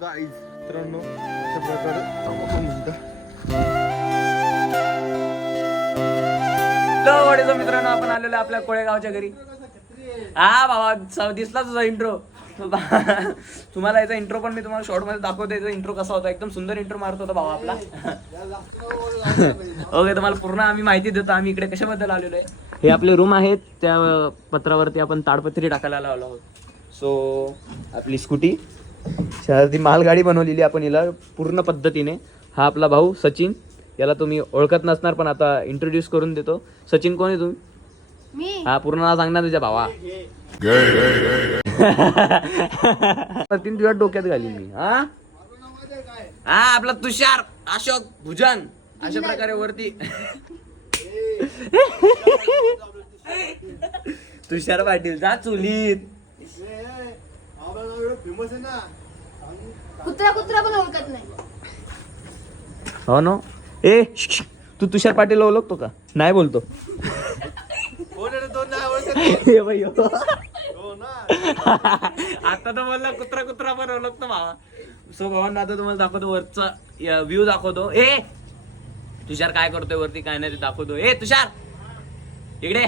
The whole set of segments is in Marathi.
गाईज मित्रांनो अशा प्रकारे मित्रांनो आपण आलेलो आपल्या कोळेगावच्या घरी. हा बाबा दिसला तुझा इंट्रो. तुम्हाला याचा इंट्रो पण मी तुम्हाला शॉर्ट मध्ये दाखवतो. याचा इंट्रो कसा होता, एकदम सुंदर इंट्रो मारत होता भावा आपला. ओके, तुम्हाला पूर्ण आम्ही माहिती देतो आम्ही इकडे कशाबद्दल आलेलो आहे. हे आपले रूम आहेत, त्या पत्रावरती आपण ताडपत्री टाकायला आलो आहोत. सो आपली स्कूटी ती मालगाडी बनवलेली आपण हिला पूर्ण पद्धतीने. हा आपला भाऊ सचिन, याला तुम्ही ओळखत नसणार पण आता इंट्रोड्यूस करून देतो. सचिन कोण आहे तुम्ही? हा पूर्ण नाव सांगणार तुझ्या भावा. तीन तुझ्या डोक्यात घाली मी. हा आपला तुषार अशोक भुजन अशा प्रकारे वरती. तुषार पाटील जा चुलीत. फेमस आहे ना. कुत्रा पण ओळखत नाही. हो ना. ए तू तुषार पाटील ओळखतो का? नाही बोलतो. आता तर बोलला कुत्रा पण ओळखतो भावा. सो भावांना आता तुम्हाला दाखवतो वरचा व्ह्यू दाखवतो. ए तुषार काय करतोय वरती काय नाही ते दाखवतो. ए तुषार इकडे.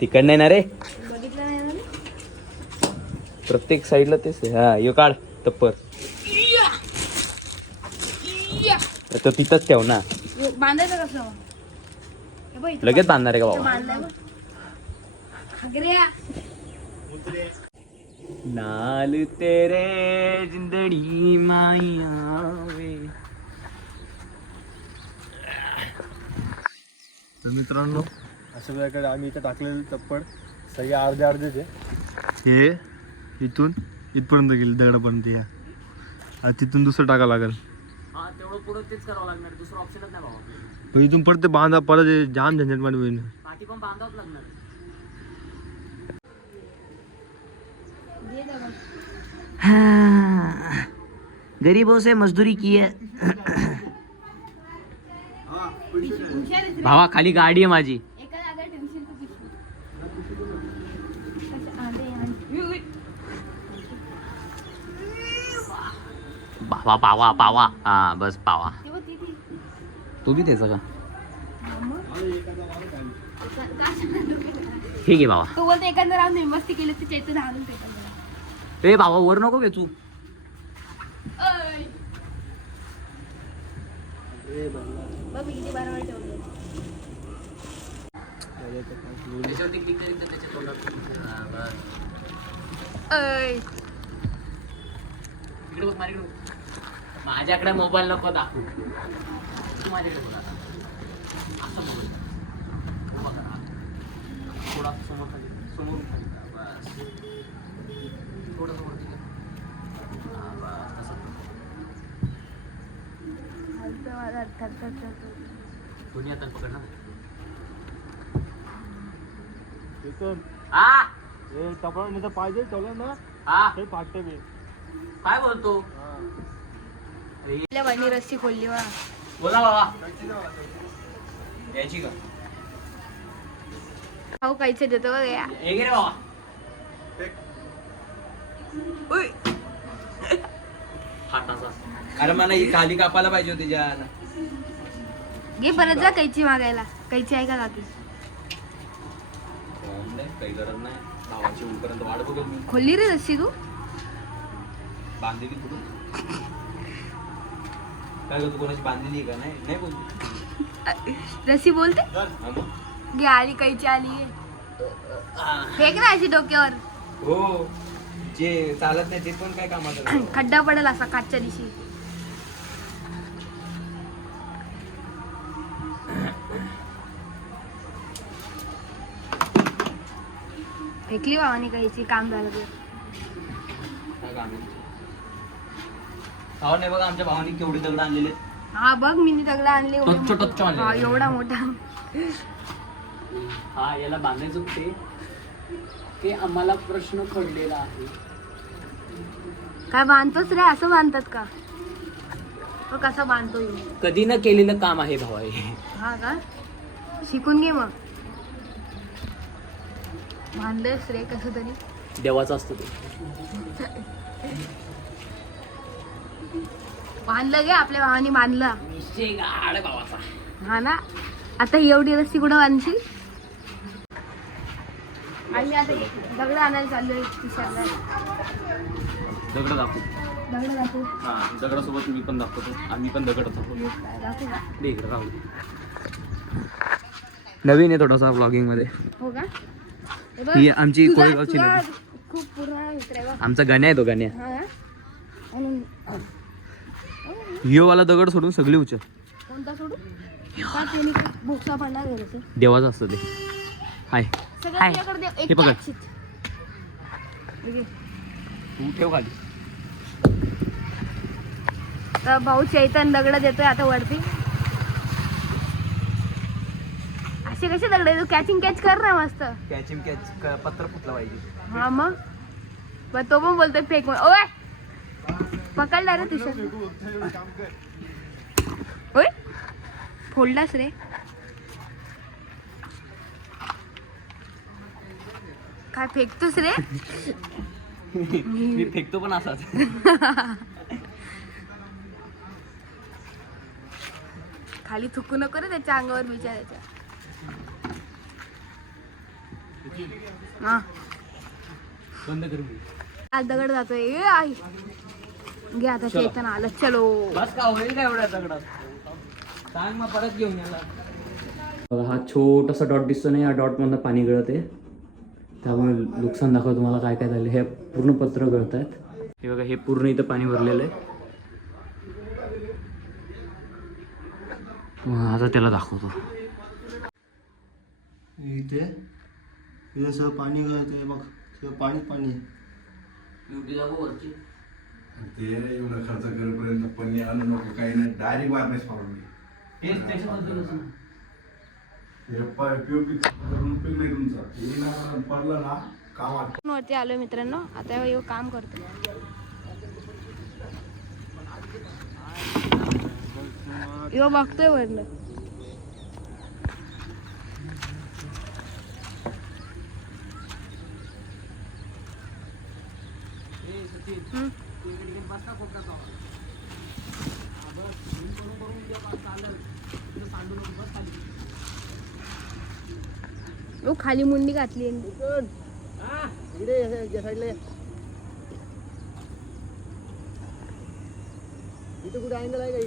तिकड नाही ना रे, बघितलं नाही ना. प्रत्येक साईडला तेच आहे. हा यो काढ टप्पर. तो तिथंच ठेव ना. बांधायचं कसं मग? हे बघ, इथं लगेच बांधणार आहे का बाबा? बांधलंय बघ. हगऱ्या. नाल तेरे जिंदड़ी माया वे. तर मित्रांनो अशा प्रकारे आम्ही इथं टाकलेले टप्पड सगळे अर्धे हे इथून इथपर्यंत गेले दगडापर्यंत. या आता तिथून दुसरं टाकावं लागेल. हा तेवढं पुढं तेच करावं लागणार, दुसरं ऑप्शनच नाही बाबा. पण इथून परत ते बांधा परत हे जाम झंझटमध्ये होईल. पाठी पण बांधावंच लागणार. दे दगड. गरीबों से मजदूरी की है. हुशार आहेस रे. भावा खाली गाडी आहे माझी. एका जागेवर ठेवशील तू पिशवी. कसं आले आणि पावा हा बस पावा. ते बघ तिथे. तू बी त्याचा का? मग? ठीक आहे भावा. तू बोलतो एखाद्या राहून मी मस्ती केली तर चैतून हाणून फेकल जरा. ए भावा वर नको घे तू. ओय. बघ मी किती बरोबर ठेवलं. ओय. माझ्याकडे मोबाईल नको दाखवू. तू माझ्याकडे बोला. असं बोल. उभा करा. थोडा समोर खाली. समोरून खाली करा. बस. थोडं समोर खाली. हा, बस. तसं. हलतं मला थर. दोन्ही हाताने पकड ना. इथून हा हे टपरा नाही तर पाहिजे ठेवलं ना हा ते फाटते मी. काय बोलतो? आपल्या बाईने रस्सी खोलली बा. बोला बाबा. यायची का? खाऊ कायचे देतो बघ या. हे घे रे बाबा. उय. फाटाचा. अरे मला ही खाली कापायला पाहिजे होती जान. घे परत जा कैची मागायला. कैची आहे का काकी? काही गरज नाही. भावाची उपर्यंत वाढ बघेल मी. खोलली रे रस्सी तू? बांधलेली कुठून? काय तू कोणाची बांधलेली आहे का? नाही नाही बोलते. रस्सी बोलते? हा मग. घे आली कैची आली. फेक ना अशी डोक्यावर. हो जे चालत नाही ते पण काय कामाचं नाही. खड्डा पडेल असा काचच्या दिवशी. फेकली भावानी कैची. काम झालं ते. काय काम आहे? भावा नाही बघा आमच्या भावानी केवढी दगड आणलेले. हा बघ मी दगड आणले एवढे टोच टोच मोठे. आणले. हा एवढा मोठा. हा याला बांधायचं होते ते आम्हाला प्रश्न पडलेला आहे. काय बांधतोस रे? असं बांधतात का? तो कसा बांधतो ह्यो? कधी न केलेलं काम आहे भावा हे. हा का? शिकून घे मग. बांधलेस रे कसं तरी. देवाचं असतं ते. बांधलं गे आपल्या भावानी बांधलं. गाड भावाचा. हा ना. आता एवढी रस्सी कुठं बांधशील? आम्ही आता दगड आणायला चाललोय तुषारला. दगड दाखवू. दगड दाखवू. हा दगडासोबत मी पण दाखवतो. आम्ही पण दगड दाखवतो. दाखवू का? दे इकडे राहू. नवीन आहे थोडासा व्लॉगिंग मध्ये. हो का? हे बघ, ही आमची तुझा- कोळेगावची तुझा नदी. खूप पूर्ण मित्र आहे बघ. आमचा गाण्या आहे तो गाण्या. हा ना? म्हणून यो वाला दगड सोडून सगळी उचल. कोणता सोडू? का त्याने भोगसा पडणार घराचं? देवाचं असतं ते. हाय सगळं हाय. तुझ्याकडे दे. हे एक बघा. Catch sheet. हे घे. तू ठेव खाली. तर भाऊ चैतन दगड देतोय आता वरती. असे कसे दगड तू कॅचिंग कॅच कर ना मस्त. कॅचिंग कॅच पत्र फुटलं पाहिजे. हा मग तो पण बोलतोय फेक. ओय पकडला रे तुषार. ओय फोडलास रे. काय फेकतोस रे? मी फेकतो पण असाच. खाली थुकू नको रे त्याच्या अंगावर बिचारायच्या. हा बंद करू. आज दगड जातोय. ए आई घे आता चैतन आलं. चलो बस का होईल का एवढ्या दगडात? सांग मग परत घेऊन याला. बघा हा छोटासा डॉट दिसतो ना, या डॉट मधनं पाणी गळत आहे. त्यामुळे नुकसान दाखव तुम्हाला काय काय झालं. हे पूर्ण पत्र गळत आहेत. हे बघा हे पूर्ण इथं पाणी भरलेलं आहे. आता त्याला दाखवतो. इथे सगळं पाणी गळतंय बघ. सगळं पाणीच पाणी आहे. ते एवढा खर्च करेपर्यंत पण आणू नको काही नाही. डायरेक्ट वारनेस पाडून उपयोग नाही तुमचा. हे ना पडलं ना कामात. वरती आलोय मित्रांनो. आता हे काम करतो. यो बघतोय वरनं. खाली मुंडी घातली. इथे कुठे अँगल आहे का?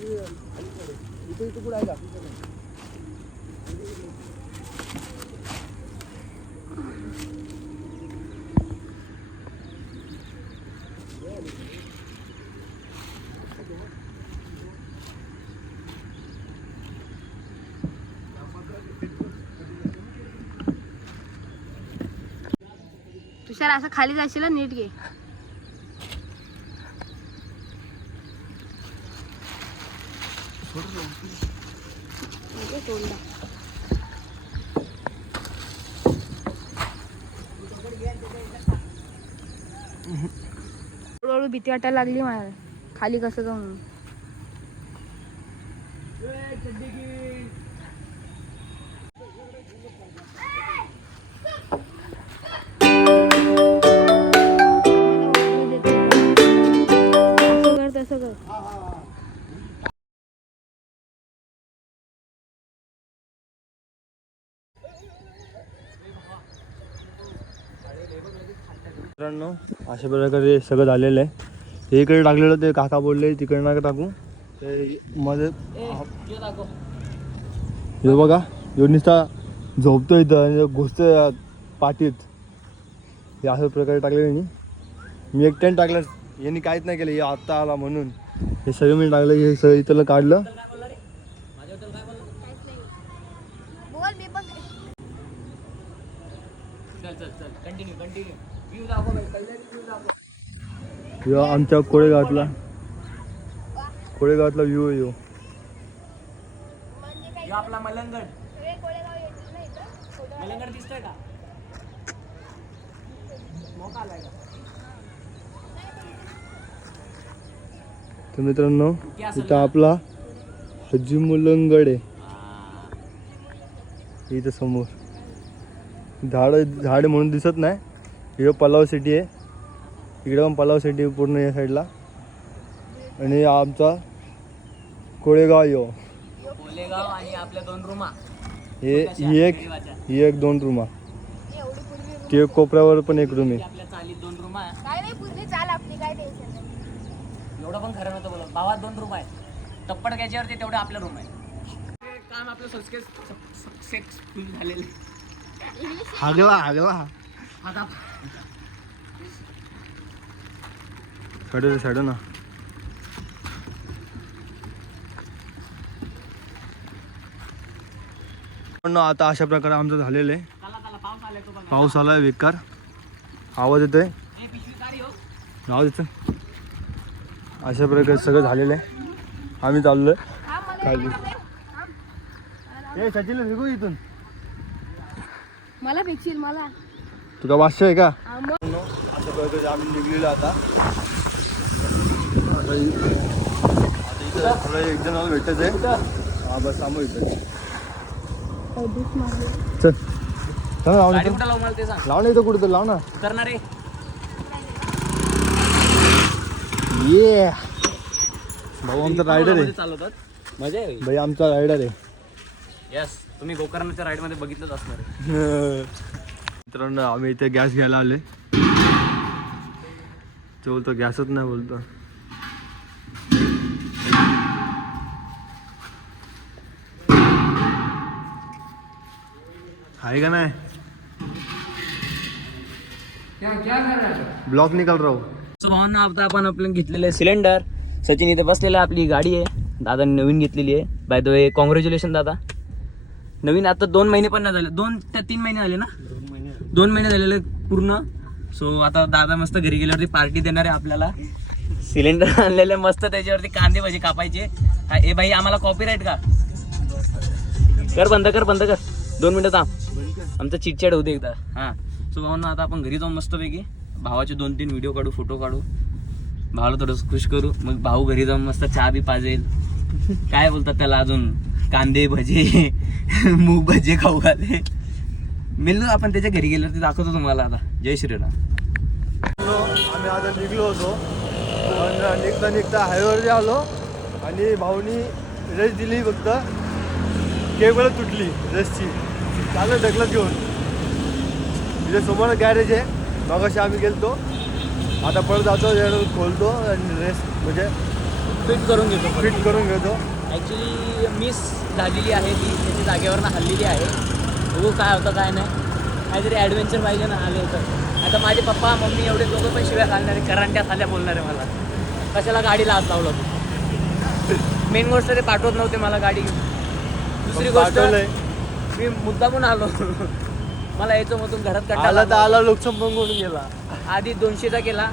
इथे कुठे आहे का? तुषार असं खाली जाशील नीट घे. सोडला. हळूहळू भीती वाटायला लागली मला. खाली कसं जाऊन. तसं कर. मित्रांनो अशा प्रकारे सगळं झालेलं आहे. हे इकडे टाकलेलं ते काका बोलले तिकडे नका टाकू. ते मध्ये हे बघा यो नुसता झोपतो इथं आणि घुसतोय पाठीत. हे अशा प्रकारे टाकलेलं मी एकट्याने टाकलं. यांनी काहीच नाही केलं. हे आत्ता आला म्हणून हे सगळं मी टाकलं. हे सगळं इथलं काढलं. आमच्या कोळेगावातला व्ह्यू आहे. आपला मलंगड. मलंगड दिसतोय का? तर मित्रांनो इथं आपला हजी मुलंगड आहे. इथं समोर झाड म्हणून दिसत नाही. हे पलाव सिटी आहे, इकडे पण पलाव सिटी पूर्ण या साईडला. आणि हा आमचा कोळेगाव यो कोलेगाव आणि आपल्या 2 रूमा. ही एक 2 रूम ती एक कोपऱ्यावर पण एक रूम आहे. आपल्या चालीत 2 रूम आहे. काय नाही पूर्ण चाल आपली, काय टेन्शन नाही. एवढं पण खरं नव्हतं बोलत. भावात 2 रूम आहे. टप्पड घ्यायच्यावरती तेवढं आपलं रूम आहे. हे काम आपलं सक्सेसफुल झालेलं आहे. हागला आता साडे ना. पण आता अशा प्रकारे आमचं झालेलं आहे. पाऊस आलाय तो पण. पाऊस आलाय बेकार, आवाज येतोय, हे पिशवी काढ ह्यो. आवाज येतोय. अशा प्रकारे सगळं झालेलं आहे. आम्ही चाललोय खाली. सचिनला फेकू इथून. मला भेटशील मला. तुला 500 आहे का? हा, मग. अशा प्रकारे आम्ही निघलेलो आता इथं थोडं 1 जणाला भेटत आहे. हा बस थांबू इथं. चल लाव गाडी ना, कुठं लावू मला ते सांग. लाव ना इथं कुठं तर लाव ना. करणार आहे. ये भाऊ आमचा रायडर आहे. चालवतात. मजा आहे. भाई आमचा रायडर आहे. यस, तुम्ही गोकर्णच्या राईड मध्ये बघितलंच असणार आहे. मित्रांनो आम्ही इथे गॅस घ्यायला आले. तो बोलतो गॅसच नाही बोलतो. आहे का नाही? ब्लॉक निकाल राहू. सो भावांना आता आपण घेतलेलं आहे सिलेंडर. सचिन इथे बसलेला आहे. आपली गाडी आहे, दादाने नवीन घेतलेली आहे. बाय द वे कॉंग्रॅच्युलेशन दादा. नवीन आता 2 महिने पण नाही झाले. 2 ते 3 महिने झाले ना. 2 महिने झालेले पूर्ण. सो आता दादा मस्त घरी गेल्यावरती पार्टी देणार आहे आपल्याला. सिलेंडर आणलेले मस्त, त्याच्यावरती कांदे भजी कापायचे. ए भाई आम्हाला कॉपीराईट का? कर बंद कर 2 मिनिटं थांब. आमचं चिटचॅट होते एकदा. हां सो भावांना आता आपण घरी जाऊन मस्तपैकी भावाचे 2-3 व्हिडिओ काढू, फोटो काढू, भावाला थोडंसं खुश करू. मग भाऊ घरी जाऊन मस्त चहा बी पाजेल. काय बोलतात त्याला अजून, कांदे भजे मूग भजे खाऊ घाले. मिळलो आपण त्याच्या घरी गेलो ते दाखवतो तुम्हाला आता. जय श्रीराम. आम्ही आता निघलो होतो, पण निघता हायवेवरती आलो आणि भाऊनी रेस दिली. फक्त केबल तुटली रेसची. चालू ढकलत घेऊन. तिथे समोर गॅरेज आहे. मगाशी आम्ही गेलतो, आता परत जातो, खोलतो आणि रेस म्हणजे फिट करून घेतो. ॲक्च्युली मिस झालेली आहे ती, त्याच्या जागेवरनं हल्लेली आहे. बघू काय होतं काय नाही. काहीतरी ॲडव्हेंचर पाहिजे ना आले तर. आता माझे पप्पा मम्मी एवढे दोघं पण शिव्या घालणारे, करंट्या खाल्या बोलणारे मला. कशाला गाडीला हात लावला तू. मेन गोष्ट ते पाठवत नव्हते मला गाडी. दुसरी गोष्ट मी मुद्दामून आलो. मला यायचं मधून घरात आला लोकसंपर्क गेला. आधी 200चा केला,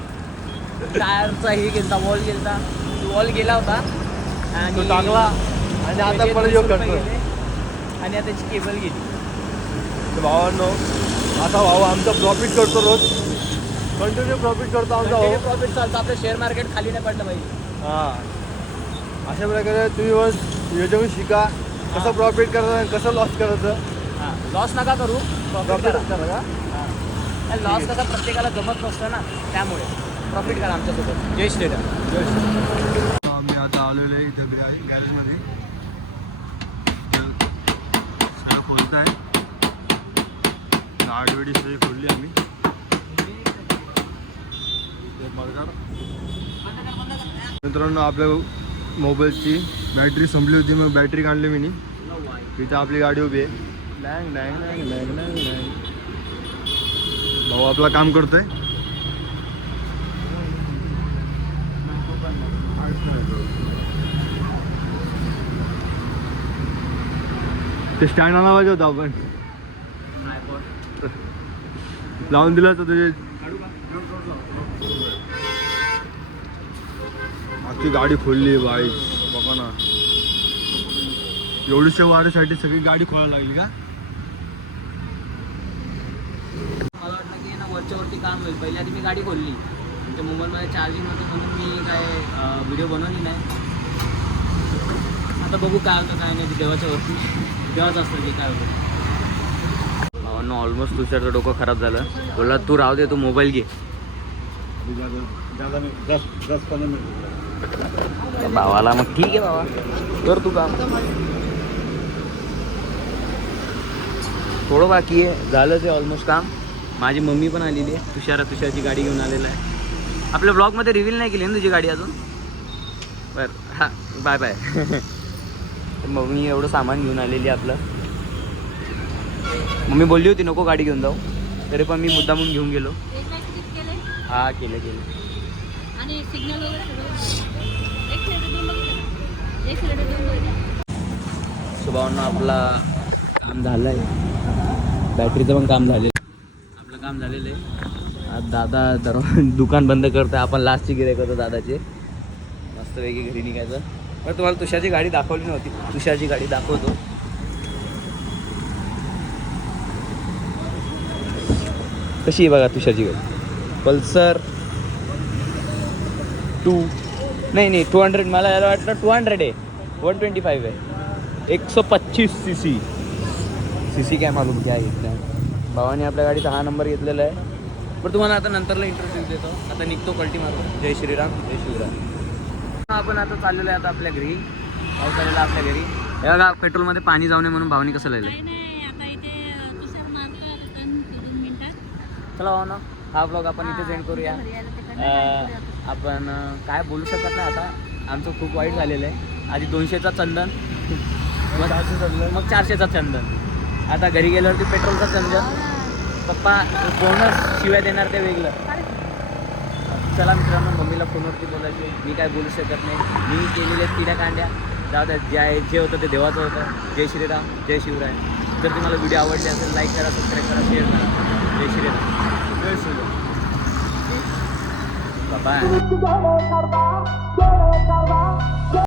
टायरचा हे गेलता, वॉल गेला होता आणि टाकला आणि आता परत येऊ करतो. आणि आता त्याची केबल गेली. भावांनो आता भाऊ आमचा प्रॉफिट करतो, रोज कंटिन्यू प्रॉफिट करतो आमचा भाऊ. प्रॉफिट चालतं. आपलं शेअर मार्केट खाली नाही पडलं पाहिजे. हां अशा प्रकारे तुम्ही बस याच्यावर शिका कसं प्रॉफिट करायचं आणि कसं लॉस करायचं. हां लॉस नका करू, प्रॉफिट करा का. हां लॉस कसा प्रत्येकाला जमत नसतं ना, त्यामुळे प्रॉफिट करा आमच्यासोबत. जय श्रीराम. आम्ही आता आलेलो आहे इथं गॅरेजमध्ये. सगळं खोलत आहे. गाडी सगळी खोलली आम्ही. मित्रांनो आपल्या मोबाईलची बॅटरी संपली होती, मग बॅटरी काढली मी. इथं आपली गाडी उभी आहे. लँग लँग लँग लँग लँग लँग. भाऊ आपला काम करतोय. ते स्टँड आणायला पाहिजे होतं आपण. लावून दिलं तर तुझे आखी गाडी खोलली बाई. बघा ना एवढीशा वाढीसाठी सगळी गाडी खोलायला लागली का. मला वाटलं की ना वरच्यावरती काम होईल. पहिल्या आधी मी गाडी खोलली, त्या मोबाईलमध्ये चार्जिंग होतं म्हणून मी काय व्हिडिओ बनवली नाही. आता बघू काय होतं काय नाही, ते देवाच्या वरती देवाच असतं की काय होतं. भावानं ऑलमोस्ट तुषारचं डोकं खराब झालं. बोलला तू राहू दे, तू मोबाईल घे. भावाला मग ठीक आहे बाबा, कर तू काम. थोडं बाकी आहे, झालं ते ऑलमोस्ट काम. माझी मम्मी पण आलेली आहे. तुषारची गाडी घेऊन आलेला आहे. आपल्या ब्लॉगमध्ये रिव्हील नाही केली ना तुझी गाडी अजून. बरं हां, बाय बाय. मम्मी एवढं सामान घेऊन आलेली आहे आपलं. मम्मी बोलली होती नको गाडी घेऊन जाऊ, तरी पण मी मुद्दामून घेऊन गेलो. हा केलं. आणि सिग्नल वगैरे सुभावनं आपला काम झालं आहे. बॅटरीचं पण काम झालेलं आहे. आपलं काम झालेलं आहे. आज दादा दुकान बंद करतोय. आपण लास्टची गिऱ्हाईक होतो दादाचे. मस्तपैकी घरी निघायचं. पण तुम्हाला तुषारची गाडी दाखवली नव्हती. तुषारची गाडी दाखवतो. कशी आहे बघा तुषारची गाडी. पल्सर 200. मला याला वाटतं 200 आहे. 125 आहे. 125 CC काय मालूम क्या आहे. भावाने आपल्या गाडीचा हा नंबर घेतलेला आहे. पण तुम्हाला आता नंतरला इंटरव्ह्यू देतो. आता निघतो कल्टी मारून. जय श्रीराम, जय शिवराम. आपण आता चाललेलो आहे आता आपल्या घरी. पाऊस आलेला आपल्या घरी. हे बघा पेट्रोलमध्ये पाणी जाऊ नये म्हणून भावानी कसं लिहिलं. चला भाऊ ना, हा ब्लॉग आपण इथे सेंड करूया. आपण काय बोलू शकत नाही आता. आमचं खूप वाईट झालेलं आहे. आधी 200चा चंदन, मग 400चा चंदन. आता घरी गेल्यावरती पेट्रोलचा चंदन. पप्पा बोनस शिवाय देणार ते वेगळं. चला मित्रांनो, मम्मीला फोनवरती बोलायचे. मी काय बोलू शकत नाही. मी केलेल्या किड्या कांड्या जाऊ द्या. जे होतं ते देवाचं होतं. जय श्रीराम, जय शिवराय. जर तुम्हाला व्हिडिओ आवडले असेल लाईक करा, सबस्क्राईब करा, शेअर करा. जय श्रीराम, जय श्रीराम. बाय.